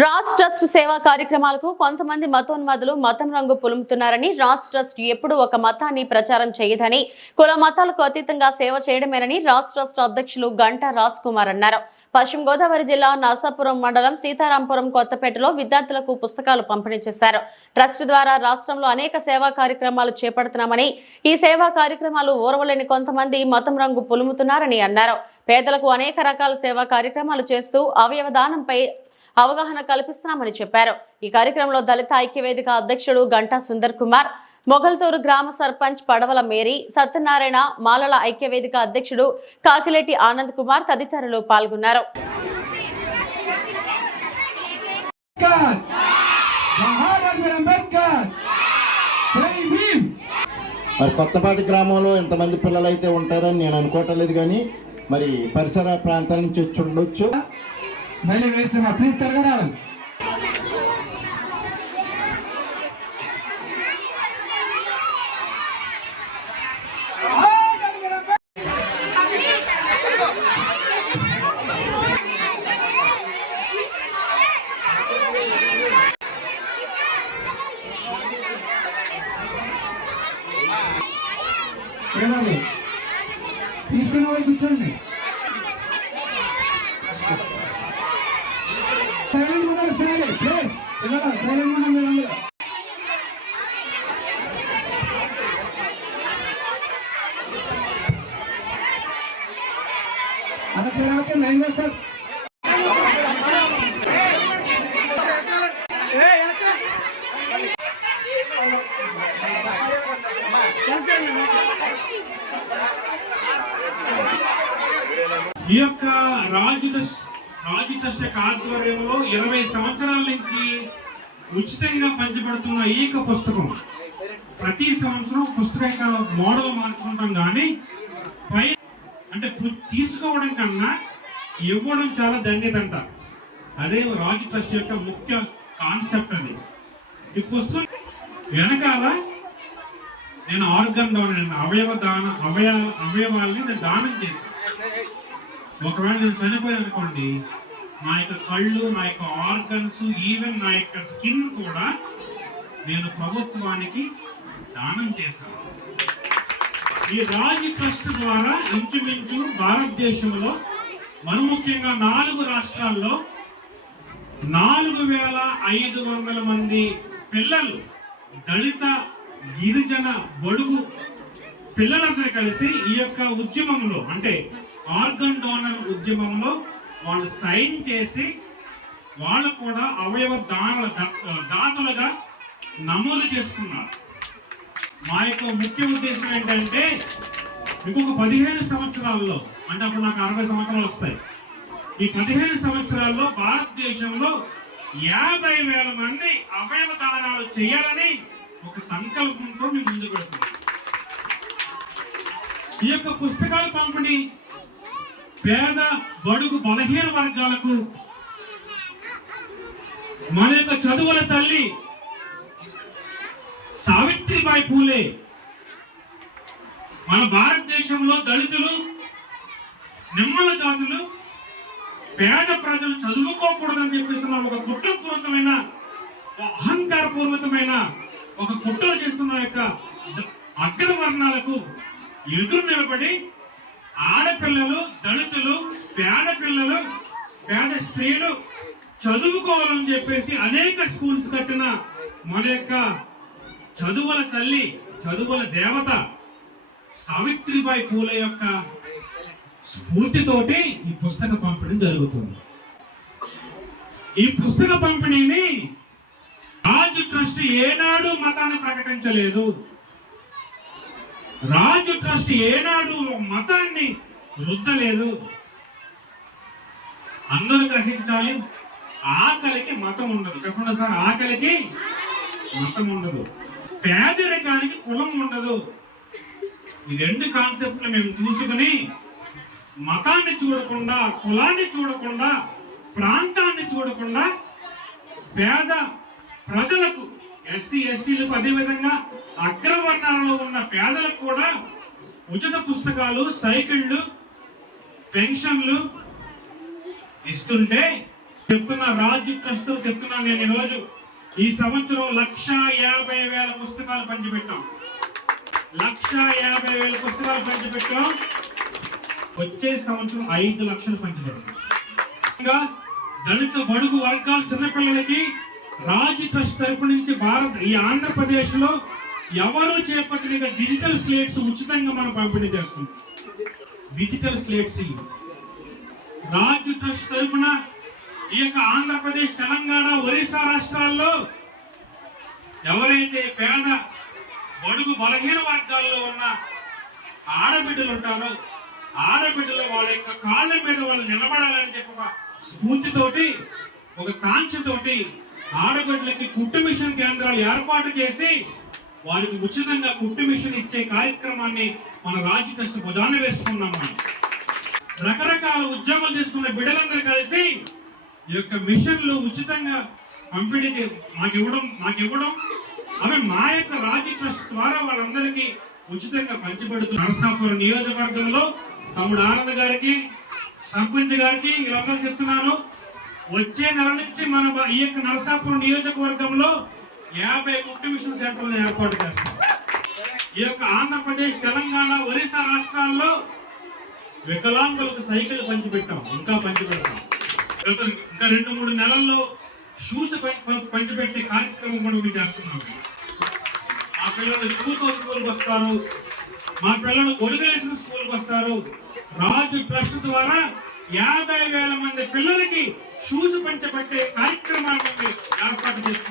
Raj trust సేవా కార్యక్రమాలకు కొంతమంది మతోన్మాదులు మతం రంగు పులుముతున్నారని రాజ్ ట్రస్ట్ ఎప్పుడూ ఒక మతాన్ని ప్రచారం చేయదని కుల మతాలకు అతీతంగా సేవ చేయడమేనని రాజ్ ట్రస్ట్ అధ్యక్షులు గంటా రాజ్ కుమార్ అన్నారు. పశ్చిమ గోదావరి జిల్లా నర్సాపురం మండలం సీతారాంపురం కొత్తపేటలో విద్యార్థులకు పుస్తకాలు పంపిణీ చేశారు. ట్రస్ట్ ద్వారా రాష్ట్రంలో అనేక సేవా కార్యక్రమాలు చేపడుతున్నామని ఈ సేవా కార్యక్రమాలు ఓర్వలేని కొంతమంది మతం రంగు పులుముతున్నారని అన్నారు. పేదలకు అనేక రకాల సేవా కార్యక్రమాలు చేస్తూ అవయవదానంపై అవగాహన కల్పిస్తున్నామని చెప్పారు. ఈ కార్యక్రమంలో దళిత ఐక్యవేదిక అధ్యక్షుడు గంటా సుందర్ కుమార్ మొగల్తూరు గ్రామ సర్పంచ్ పడవల మేరీ సత్యనారాయణ మాలల ఐక్యవేదిక అధ్యక్షుడు కాకిలేటి ఆనంద్ కుమార్ తదితరులు పాల్గొన్నారు. మరి కొత్తపాటి గ్రామంలో ఎంతమంది పిల్లలు అయితే ఉంటారని నేను అనుకోవటం లేదు కానీ మరి పరిసర ప్రాంతాల నుంచి వచ్చి ఉండొచ్చు. మళ్ళీ వేసిన ప్లీజ్ త్వరగా రావాలి ఏమండి? తీసుకుని పోయి కూర్చోండి సరే నైన్ వేస్తారు ఈ యొక్క రాజు రాజు ట్రస్ట్ ఆధ్వర్యంలో ఇరవై సంవత్సరాల నుంచి ఉచితంగా పంచబడుతున్న ఈ పుస్తకం. ప్రతి సంవత్సరం పుస్తకంగా మోడల్ మార్చుకుంటాం కానీ పై అంటే తీసుకోవడం కన్నా ఇవ్వడం చాలా ధన్యత అంట అదే రాజు ట్రస్ట్ యొక్క ముఖ్య కాన్సెప్ట్ అది. ఈ పుస్తకం వెనకాల నేను ఆర్గన్ దానం అవయవ దాన అవయ అవయవాల్ని నేను దానం చేశాను. ఒకవేళ నేను చనిపోయాను అనుకోండి నా యొక్క కళ్ళు నా యొక్క ఆర్గన్స్ ఈవెన్ నా యొక్క స్కిన్ కూడా నేను ప్రభుత్వానికి దానం చేశాను. ఈ రాజు ట్రస్ట్ ద్వారా ఇంచుమించు భారతదేశంలో మరి ముఖ్యంగా నాలుగు రాష్ట్రాల్లో నాలుగు వేల ఐదు వందల మంది పిల్లలు దళిత గిరిజన బడుగు పిల్లలందరూ కలిసి ఈ యొక్క ఉద్యమంలో అంటే ఆర్గన్ డోనర్ ఉద్యమంలో వాళ్ళు సైన్ చేసి వాళ్ళు కూడా అవయవ దాన దాతలుగా నమోదు చేసుకున్నారు. మా యొక్క ముఖ్య ఉద్దేశం ఏంటంటే ఇంకొక పదిహేను సంవత్సరాల్లో అంటే అప్పుడు నాకు అరవై సంవత్సరాలు వస్తాయి. ఈ పదిహేను సంవత్సరాల్లో భారతదేశంలో యాభై వేల మంది అవయవ దానాలు చేయాలని ఒక సంకల్పంతో మేము ముందుకు వెళ్తున్నాం. ఈ యొక్క పుస్తకాల పంపిణీ పేద బడుగు బలహీన వర్గాలకు మన యొక్క చదువుల తల్లి సావిత్రిబాయి పూలే మన భారతదేశంలో దళితులు నిమ్మల జాతులు పేద ప్రజలు చదువుకోకూడదని చెప్పేసి ఒక కుట్రపూర్వకమైన అహంకారపూర్వకమైన ఒక కుట్ర చేస్తున్న యొక్క అగ్రవర్ణాలకు ఎదురు నిలబడి ఆడపిల్లలు దళితులు పేద పిల్లలు పేద స్త్రీలు చదువుకోవాలని చెప్పేసి అనేక స్కూల్స్ కట్టిన మన యొక్క చదువుల తల్లి చదువుల దేవత సావిత్రిబాయి పూల యొక్క స్ఫూర్తితోటి ఈ పుస్తక పంపిణీ జరుగుతుంది. ఈ పుస్తక పంపిణీని రాజు ట్రస్ట్ ఏనాడు మతాన్ని ప్రకటించలేదు. రాజు ట్రస్ట్ ఏనాడు మతాన్ని రుద్దలేదు. అందరూ గ్రహించాలి ఆకలికి మతం ఉండదు. చెప్పండి సార్ ఆకలికి మతం ఉండదు. పేదరికానికి కులం ఉండదు. ఈ రెండు కాన్సెప్ట్స్ మేము చూసుకుని మతాన్ని చూడకుండా కులాన్ని చూడకుండా ప్రాంతాన్ని చూడకుండా పేద ప్రజలకు ఎస్సీ ఎస్టీలకు అదేవిధంగా అగ్రవర్ణాలలో ఉన్న పేదలకు కూడా ఉచిత పుస్తకాలు సైకిళ్ళు పెన్షన్లు ఇస్తుంటే చెప్తున్న రాజు ట్రస్ట్ చెప్తున్నాను నేను ఈరోజు ఈ సంవత్సరం లక్ష యాభై వేల పుస్తకాలు పంచిపెట్టాం. లక్ష యాభై వేల పుస్తకాలు పంచిపెట్టాం. వచ్చే సంవత్సరం ఐదు లక్షలు పంచిపెట్టాం దళిత బడుగు వర్గాలు చిన్నపిల్లలకి రాజు ట్రస్ట్ తరపు నుంచి భారత్ ఈ ఆంధ్రప్రదేశ్లో ఎవరు చేపట్టిన డిజిటల్ స్లేట్స్ ఉచితంగా మనం పంపిణీ చేస్తుంది డిజిటల్ స్లేట్స్ ఇవి. రాజు ట్రస్ట్ తరపున ఈ యొక్క ఆంధ్రప్రదేశ్ తెలంగాణ ఒరిస్సా రాష్ట్రాల్లో ఎవరైతే పేద బడుగు బలహీన వర్గాల్లో ఉన్న ఆడబిడ్డలు ఉంటారో ఆడబిడ్డలు వాళ్ళ యొక్క కాళ్ళ మీద వాళ్ళు నిలబడాలని చెప్పి ఒక స్ఫూర్తితోటి ఒక కాంక్షతోటి ఆడబిడ్డలకి కుట్టు మిషన్ కేంద్రాలు ఏర్పాటు చేసి వారికి ఉచితంగా కుట్టు మిషన్ ఇచ్చే కార్యక్రమాన్ని మన రాజు భుజాన వేసుకున్నాం మనం రకరకాల ఉద్యోగాలు తీసుకున్న బిడ్డలందరూ కలిసి ఈ యొక్క మిషన్లు ఉచితంగా పంపిణీ మాకు ఇవ్వడం మాకు ఇవ్వడం అవి మా యొక్క రాజీ ట్రస్ట్ ద్వారా వాళ్ళందరికీ ఉచితంగా పంచిపెడుతూ నరసాపురం నియోజకవర్గంలో తమ్ముడు ఆనంద్ గారికి సర్పంచ్ గారికి వీళ్ళందరూ చెప్తున్నాను. వచ్చే నెల నుంచి మన ఈ యొక్క నరసాపురం నియోజకవర్గంలో యాభై కుట్టిమిషన్ సెంటర్లను ఏర్పాటు చేస్తాం. ఈ యొక్క ఆంధ్రప్రదేశ్ తెలంగాణ ఒరిస్సా రాష్ట్రాల్లో వికలాంగులకు సైకిల్ పంచిపెట్టాం. ఇంకా పంచిపెడతాం. గత ఇంకా రెండు మూడు నెలల్లో షూస్ పంచిపెట్టే కార్యక్రమం కూడా మేము చేస్తున్నాం. మా పిల్లలు షూతో స్కూల్కి వస్తారు. మా పిల్లలు గొడుగేసిన స్కూల్కి వస్తారు. రాజు ట్రస్ట్ ద్వారా యాభై వేల మంది పిల్లలకి షూస్ పంచబట్టే కార్యక్రమాన్ని ఏర్పాటు చేస్తున్నాం